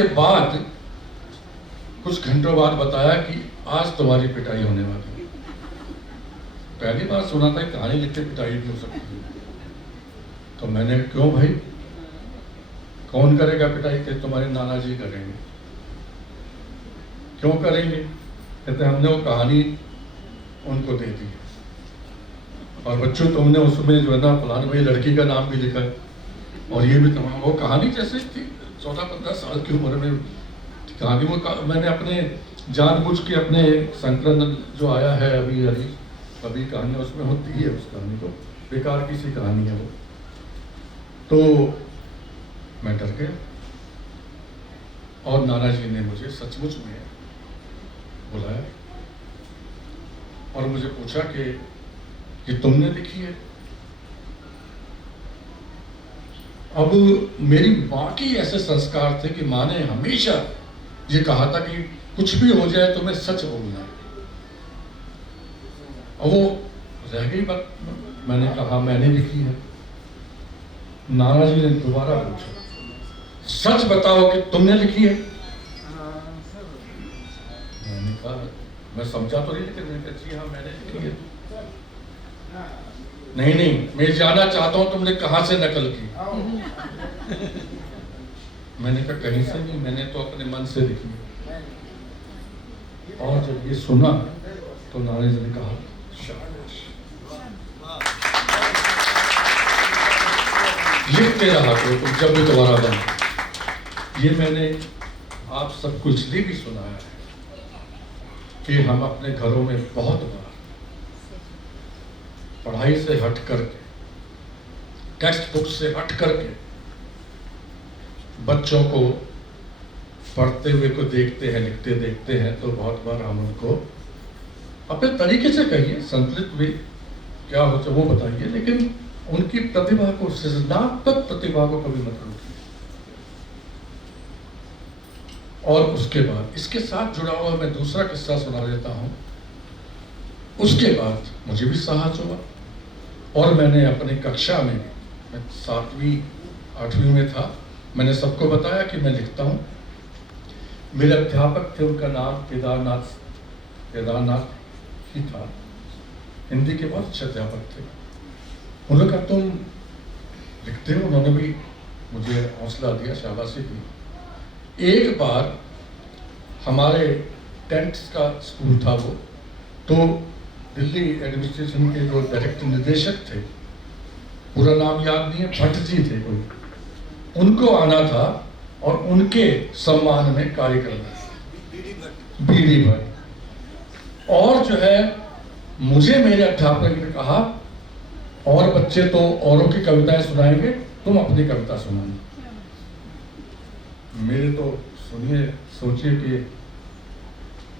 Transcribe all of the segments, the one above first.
के बाद कुछ घंटों बाद बताया कि आज तुम्हारी पिटाई होने वाली है। पहली बार सुना था कहानी लिख के पिटाई भी हो सकती है। तो मैंने, क्यों भाई, कौन करेगा पिटाई? के तुम्हारे नाना जी करेंगे। क्यों करेंगे? कहते हमने वो कहानी उनको दे दी और बच्चों तुमने उसमें जो है ना फलाने भाई लड़की का नाम भी लिखा है और ये भी तमाम। वो कहानी जैसे थी 14-15 साल की उम्र में कहानी। मैंने अपने जानबूझ के अपने संकलन जो आया है अभी कहानी उसमें होती है, उस कहानी को बेकार की सी कहानी है वो। तो मैं डर गया और नाना जी ने मुझे सचमुच में बुलाया और मुझे पूछा कि तुमने लिखी है? अब मेरी माँ की ऐसे संस्कार थे कि माँ ने हमेशा ये कहा था कि कुछ भी हो जाए तुम्हें सच बोलना है। और वो रह गई बात। मैंने कहा मैंने लिखी है। नाना जी ने दोबारा पूछा, सच बताओ कि तुमने लिखी है? मैंने कहा मैं समझा तो नहीं, लेकिन मैंने कहा जी हाँ मैंने लिखी है। नहीं, मैं जानना चाहता हूं तुमने कहां से नकल की। मैंने कहा कहीं से नहीं, मैंने तो अपने मन से लिखी। और जब ये सुना तो नाना जी ने कहा शाबाश, लिखते रहा तो जब भी दोबारा बना। ये मैंने आप सबको इसलिए भी सुनाया है कि हम अपने घरों में बहुत बार पढ़ाई से हट करके, टेक्स्ट बुक से हट करके बच्चों को पढ़ते हुए को देखते हैं, लिखते देखते हैं, तो बहुत बार हम उनको अपने तरीके से कहिए, संतुलित भी क्या हो तो वो बताइए, लेकिन उनकी प्रतिभा को, सृजनात्मक प्रतिभा को कभी मत रोकिए। और उसके बाद इसके साथ जुड़ा हुआ मैं दूसरा किस्सा सुना देता हूं। उसके बाद मुझे भी साहस हुआ और मैंने अपने कक्षा में, मैं 7वीं-8वीं में था, मैंने सबको बताया कि मैं लिखता हूं। मेरे अध्यापक थे, उनका नाम केदारनाथ ही था, हिंदी के बहुत अच्छे अध्यापक थे। उन्होंने कहा तुम लिखते हो? उन्होंने भी मुझे हौसला दिया, शाबाशी दी। एक बार हमारे 10th का स्कूल था वो, तो दिल्ली एडमिनिस्ट्रेशन के जो डायरेक्टर निदेशक थे, पूरा नाम याद नहीं है, भट्ट जी थे कोई, उनको आना था और उनके सम्मान में कार्यक्रम बीडी भट्ट। और जो है मुझे मेरे अध्यापक ने कहा और बच्चे तो औरों की कविताएं सुनाएंगे, तुम अपनी कविता सुनाना। मेरे तो सुनिए, सोचिए कि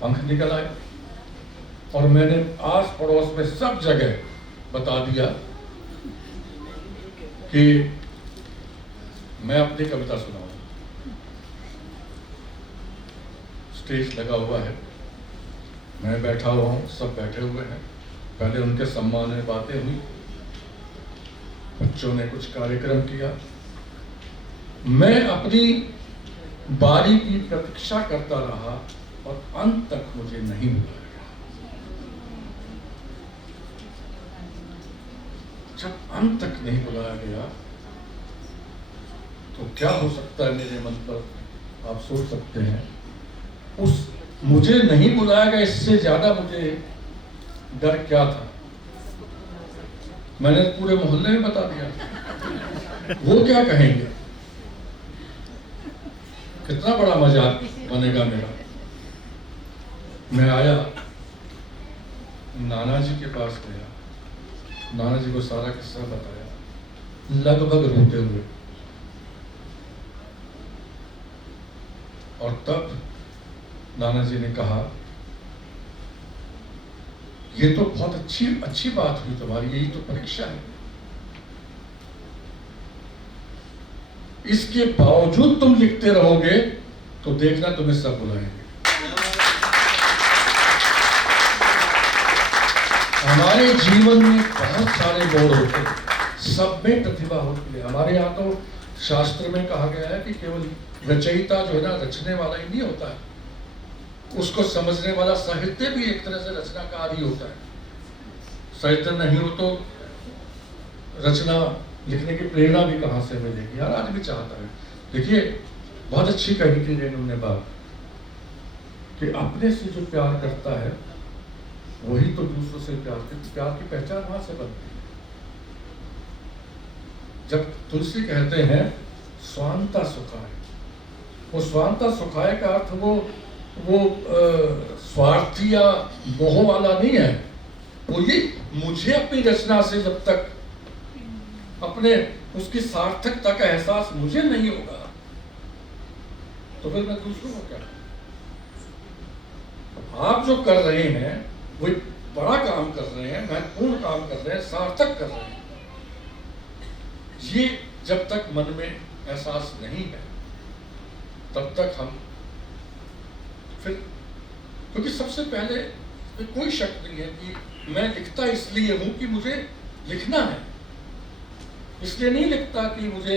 पंख निकल आए और मैंने आस पड़ोस में सब जगह बता दिया कि मैं अपनी कविता सुनाऊंगा। स्टेज लगा हुआ है, मैं बैठा हुआ हूं, सब बैठे हुए हैं। पहले उनके सम्मान में बातें हुई, बच्चों ने कुछ कार्यक्रम किया, मैं अपनी बारी की प्रतीक्षा करता रहा और अंत तक मुझे नहीं बुलाया गया। जब अंत तक नहीं बुलाया गया तो क्या हो सकता है मेरे मन पर, आप सोच सकते हैं। उस मुझे नहीं बुलाया गया, इससे ज्यादा मुझे डर क्या था, मैंने पूरे मोहल्ले में बता दिया। वो क्या कहेंगे, कितना बड़ा मजाक बनेगा मेरा। मैं आया, नाना जी के पास गया, नाना जी को सारा किस्सा बताया, लगभग रोते हुए। और तब नाना जी ने कहा ये तो बहुत अच्छी बात हुई तुम्हारी, यही तो परीक्षा है, इसके बावजूद तुम लिखते रहोगे तो देखना तुम्हें सब बुलाएंगे। हमारे जीवन में बहुत सारे मोड़ होते हैं, सब में प्रतिभा होती है। हमारे यहाँ तो शास्त्र में कहा गया है कि केवल रचयिता जो है ना, रचने वाला ही नहीं होता है, उसको समझने वाला साहित्य भी एक तरह से रचनाकार ही होता है। साहित्य नहीं हो तो रचना लिखने की प्रेरणा भी कहाँ से मिलेगी? हर आदमी चाहता है। देखिए, बहुत अच्छी कही थी रेणु ने बात कि अपने से जो प्यार करता है वही तो दूसरों से प्यार करता। प्यार की पहचान वहां से बनती है। जब तुलसी कहते हैं स्वांता सुखाय, वो स्वांता सुखाय का अर्थ वो स्वार्थी या मोह वाला नहीं है। वो ये मुझे अपनी रचना से जब तक अपने उसकी सार्थकता का एहसास मुझे नहीं होगा तो फिर मैं दूसरों को क्या? आप जो कर रहे हैं वो बड़ा काम कर रहे हैं, महत्वपूर्ण काम कर रहे हैं, सार्थक कर रहे हैं। ये जब तक मन में एहसास नहीं है तब तक हम फिर, क्योंकि सबसे पहले कोई शक नहीं है कि मैं लिखता इसलिए हूं कि मुझे लिखना है। इसलिए नहीं लिखता कि मुझे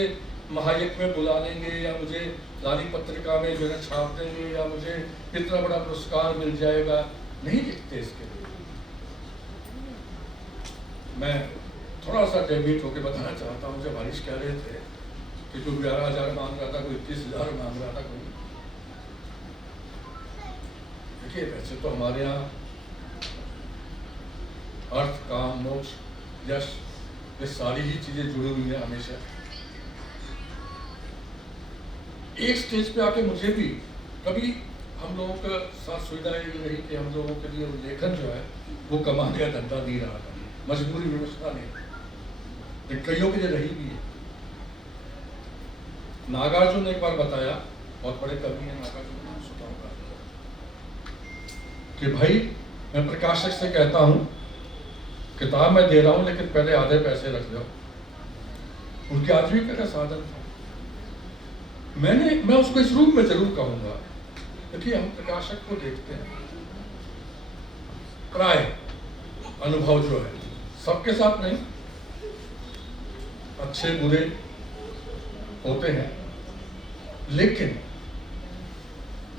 महायज्ञ में बुला लेंगे या मुझे लाली पत्रिका में जो है छाप देंगे या मुझे इतना बड़ा पुरस्कार मिल जाएगा। नहीं लिखते इसके लिए। मैं थोड़ा सा डेबिट होकर बताना चाहता हूँ। जब हरीश कह रहे थे कि कोई 11,000 मांग रहा था, कोई 21,000 मांग रहा था, कोई, देखिए वैसे तो हमारे यहाँ अर्थ, काम, मोक्ष, यश, ये सारी ही चीजें जुड़ी हुई हैं हमेशा। एक स्टेज पे आके मुझे भी कभी हम लोगों का साथ सुविधा ये रही कि हम लोगों के लिए लेखन जो है वो कमाने का धंधा नहीं रहा था, मजबूरी व्यवस्था नहीं, कईयों के लिए रही भी है। नागार्जुन ने एक बार बताया, बहुत बड़े कवि हैं नागार्जुन, सुना होगा, कि भाई मैं प्रकाशक से कहता हूँ किताब मैं दे रहा हूँ लेकिन पहले आधे पैसे रख दो। उनकी आजीविका का साधन था। मैं उसको इस रूप में जरूर कहूंगा, क्योंकि हम प्रकाशक को देखते हैं, प्राय अनुभव जो है सबके साथ नहीं, अच्छे बुरे होते हैं, लेकिन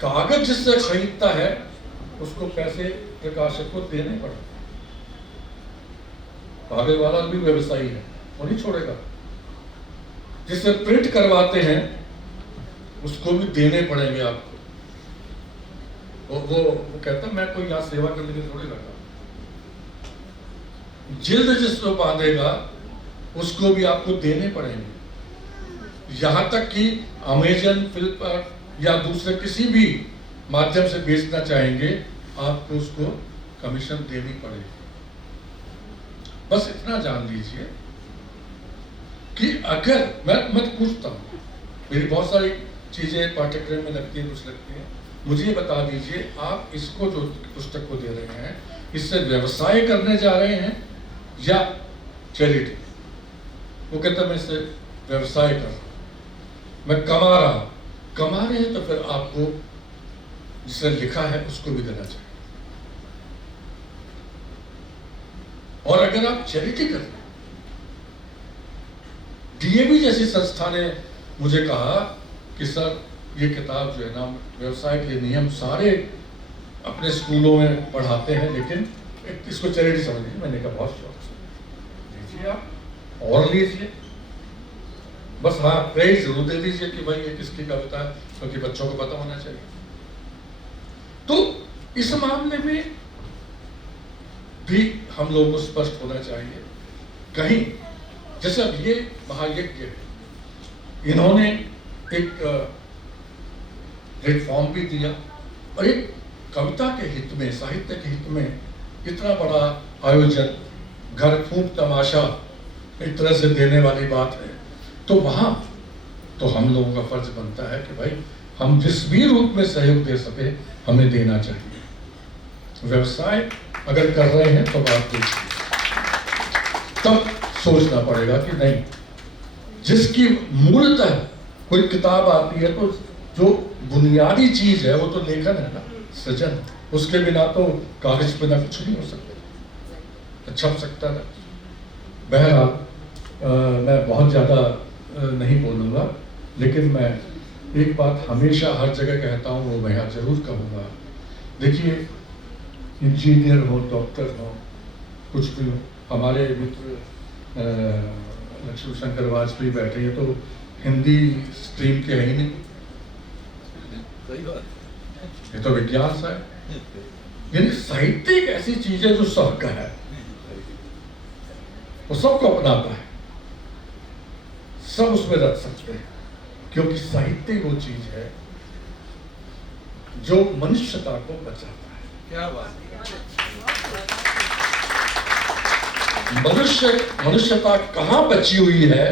कागज जिससे खरीदता है उसको पैसे प्रकाशक को देने पड़ते। कागज वाला भी व्यवसायी है, वो नहीं छोड़ेगा। जिससे प्रिंट करवाते हैं उसको भी देने पड़ेंगे आपको। वो कहता मैं कोई यहाँ सेवा करने के लिए थोड़ी लगा। जिल्द जिसको बांधेगा उसको भी आपको देने पड़ेंगे। यहां तक कि अमेजन, फ्लिपकार्ट या दूसरे किसी भी माध्यम से बेचना चाहेंगे आपको उसको कमीशन देनी पड़ेगी। बस इतना जान लीजिए कि अगर मैं पूछता हूं, मेरी बहुत सारी चीजें पाठ्यक्रम में लगती है, कुछ लगती है, मुझे ये बता दीजिए आप इसको जो पुस्तक को दे रहे हैं इससे व्यवसाय करने जा रहे हैं या चैरिटी? वो कहता मैं इससे व्यवसाय कर रहा हूं, मैं कमा रहा हूं। कमा रहे हैं तो फिर आपको जिसने लिखा है उसको भी देना चाहिए। और अगर आप चैरिटी कर रहे हैं, डीएवी जैसी संस्था ने मुझे कहा कि सर ये किताब जो है ना व्यवसाय के लिए नहीं, हम सारे अपने स्कूलों में पढ़ाते हैं लेकिन इसको चैरिटी समझिए। मैंने कहा बहुत शौक से लीजिए आप और लीजिए, बस हाँ प्रेज जरूर दे दीजिए कि भाई ये किसकी कविता है, क्योंकि बच्चों को पता होना चाहिए। तो इस मामले में भी हम लोगों को स्पष्ट होना चाहिए। कहीं जैसे अब ये महायज्ञ, इन्होंने एक प्लेटफॉर्म भी दिया और एक कविता के हित में, साहित्य के हित में इतना बड़ा आयोजन, घर फूंक तमाशा एक तरह से देने वाली बात है। तो वहां तो हम लोगों का फर्ज बनता है कि भाई हम जिस भी रूप में सहयोग दे सके हमें देना चाहिए। व्यवसाय अगर कर रहे हैं तो बात देखिए, तब सोचना पड़ेगा कि नहीं, जिसकी मूलतः कोई किताब आती है तो जो बुनियादी चीज है वो तो लेखन है ना, सृजन। उसके बिना तो कागज पे ना कुछ नहीं हो सकता, छप सकता था। बहरहाल मैं बहुत ज्यादा नहीं बोलूंगा, लेकिन मैं एक बात हमेशा हर जगह कहता हूँ, वो मैं जरूर कहूँगा। देखिए, इंजीनियर हो, डॉक्टर हो, कुछ भी हो, हमारे मित्र लक्ष्मी शंकर वाजपेयी बैठे हैं, तो हिंदी स्ट्रीम के है ही नहीं। सही बात। ये तो विज्ञान सा है। यानी साहित्य एक ऐसी चीज है जो सबका है, वो सबको अपनाता है, सब उसमें रख सकते हैं, क्योंकि साहित्य वो चीज है जो मनुष्यता को बचाता है। क्या बात है। मनुष्यता कहां बची हुई है